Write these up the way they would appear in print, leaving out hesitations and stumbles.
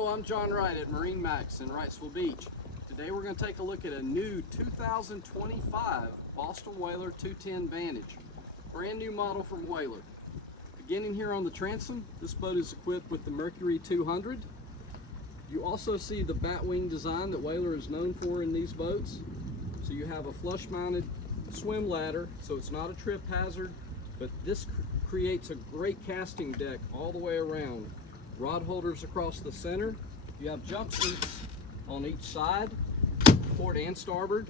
Hello, I'm John Wright at MarineMax in Wrightsville Beach. Today we're going to take a look at a new 2025 Boston Whaler 210 Vantage. Brand new model from Whaler. Beginning here on the transom, this boat is equipped with the Mercury 200. You also see the batwing design that Whaler is known for in these boats. So you have a flush mounted swim ladder, so it's not a trip hazard, but this creates a great casting deck all the way around. Rod holders across the center. You have jump seats on each side, port and starboard.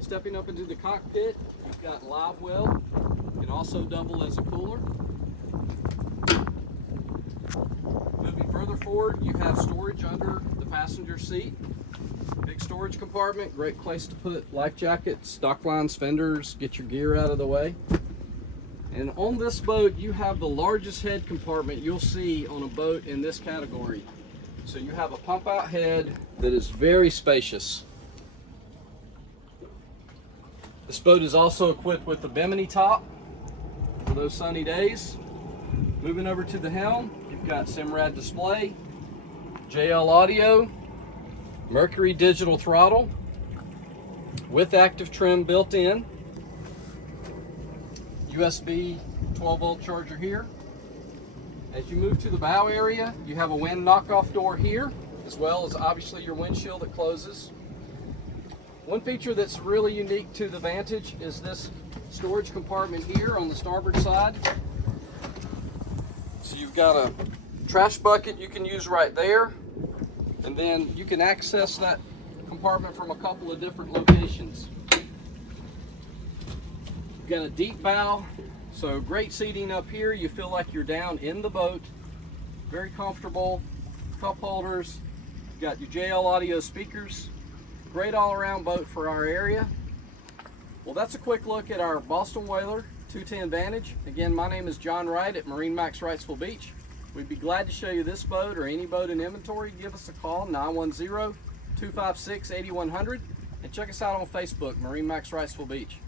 Stepping up into the cockpit, you've got live well. It can also double as a cooler. Moving further forward, you have storage under the passenger seat. Big storage compartment, great place to put life jackets, dock lines, fenders, get your gear out of the way. And on this boat, you have the largest head compartment you'll see on a boat in this category. So you have a pump out head that is very spacious. This boat is also equipped with the bimini top for those sunny days. Moving over to the helm, you've got Simrad display, JL audio, Mercury digital throttle with active trim built in. USB 12-volt charger here. As you move to the bow area, you have a wind knockoff door here, as well as obviously your windshield that closes. One feature that's really unique to the Vantage is this storage compartment here on the starboard side. So you've got a trash bucket you can use right there, and then you can access that compartment from a couple of different locations. Got a deep bow, so great seating up here. You feel like you're down in the boat. Very comfortable. Cup holders. You've got your JL audio speakers. Great all-around boat for our area. Well, that's a quick look at our Boston Whaler 210 Vantage. Again, my name is John Wright at MarineMax Wrightsville Beach. We'd be glad to show you this boat or any boat in inventory. Give us a call, 910-256-8100, and check us out on Facebook, MarineMax Wrightsville Beach.